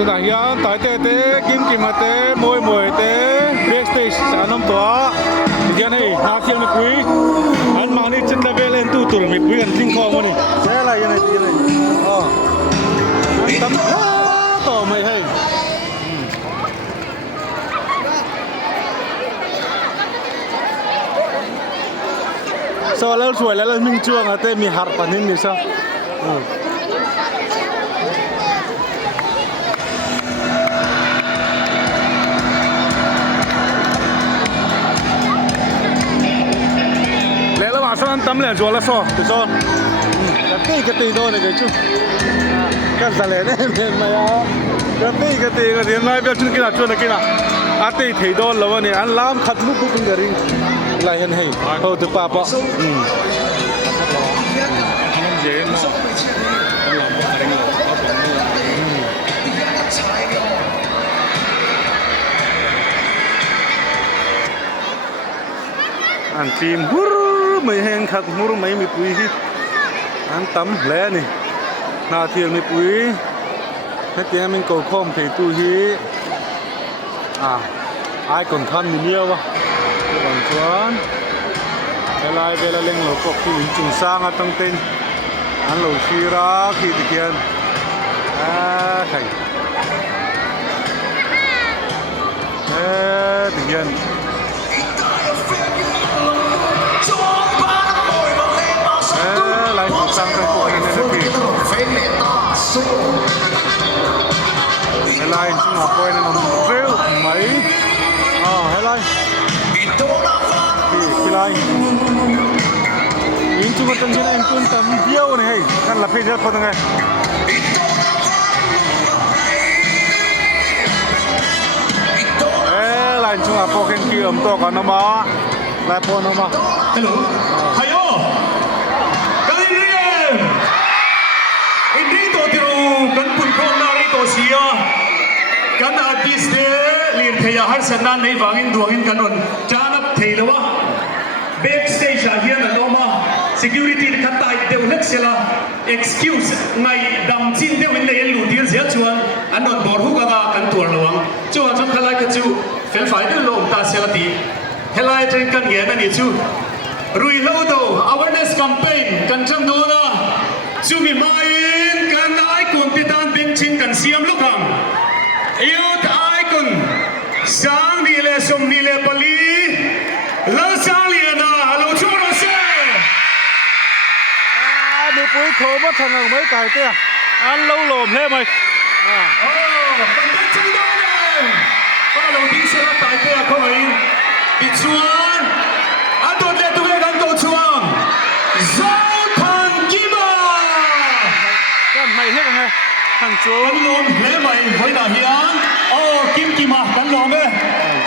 ตัวไหนยันต่อยเตะกิมมาเตะมวยเตะเบรกสเตจสารน้ำตัวเดี๋ยวนี่นาเทียมไม่คุยอันมานี่จินตะเบลเอ็นตู้ตุ่มไม่คุยกันทิ้งคอมันนี่เจ๊อะไรยังไงอ๋อตั้มต่อไม่ให้สวัสดีแล้วสวยแล้วมิ่งจ้วงเต้มีฮาร์ปนินนี่ซะแล้วมาส่วนตั้มเลยจวดแล้วซ้อตัวซ้อนกตีโดนเลยจู่กันสะเลเนี่ยเห็นไหมอ่ะกตีเห็นไหมเบี้ยชุนกินอ่ะชวนกินอ่ะอาตีถีโดนแล้ววันนี้อันล้ำขัดลุกบุกกันริงไล่เห็นให้โอ้ตัวป้าปะอันทีมฮูร์ไม่แห้งขัดฮูร์ไม่มีปุ๋ยอันตั้มแหล่นี่นาเทียมมีปุ๋ยให้เจ้ามันโกคอมเทตู้ฮีไอ้คนทันมีเนี้ยวะบางส่วนเวลาเล่งหลบกที่จุงสร้างตั้งเต็นอันหลบชีราขีดเทียนใช่ติเทียนลายสร้างตั้งตัวในนาทีลายจุงหัวปอยในนมเฟลไหมให้ลายพี่ลายยิงจุงกันที่ไหนจุงตั้มเบี้ยวนี่ให้กันหลับไปเยอะพอตั้งไงลายจุงหัวปอยเกี่ยวมตัวกันนะมาลายปอนนะมาฮัลโหลฮัลโหลกันเรียนอินดีตัวที่รู้กันปุ่นพงนารีตัวเสียกันอาทิตย์เดียเลียนเทียหาสนานในวังอินดวงอินกันนจานับเทลวะเบรกสเตจเฮียนันโอมา security ขัดตายเดวเล็กเซล่า excuse ไงดำจินเดวินเลยลูดีเสียชวนอันนั้นบอร์ฮุกอากันตัวระวังจวนจนขลายกันจูเฟลไฟเดลลงตาเซลตีเฮลายเจนกันเงี้ยนั่นนี่จูรุยโลโด awareness campaign กันจังโดนะจูมีมาอินกันไอคนติดตามเป็นชิงกันเสียมลูกหังyouth icon sang ni le som ni le pali la sang liana lo choro seมีปุ๋ยโถมาทางไหนไม่ไก่เตี้ยอันlâu lồm thế mày phần đất chân đôi này có đầu tiên sẽ là tại tia không ấy bị chuan anh đột lên tụi em gắn cầu chuan giao thần kim à cái mày hết rồi thằng chúa gắn lồm thế mày với nào hiến kim à gắn lồm đấy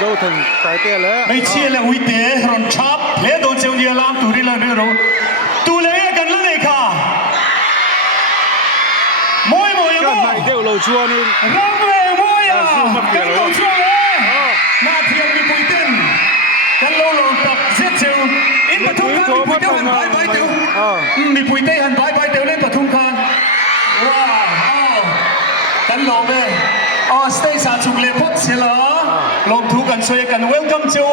giao thần tại tia lẽ mấy chia là uy tế rồng chắp thế đồ chiều nhiều lắm tụi đi là nữa rồi tụi lấy gần lên này cả môi cái này đều lầu chua nên rong về môi cái lầu chua đấy na thiền bị bụi tên cái lầu lầu tập giết chiều in bật thung khan bị bụi tên hẳn bãi tiêu bị bụi tên hẳn bãi tiêu lên bật thung khan wow cái lầu về stay sa chụp lệ phốt xe lá lồng thu gần xuôi gần welcome chiều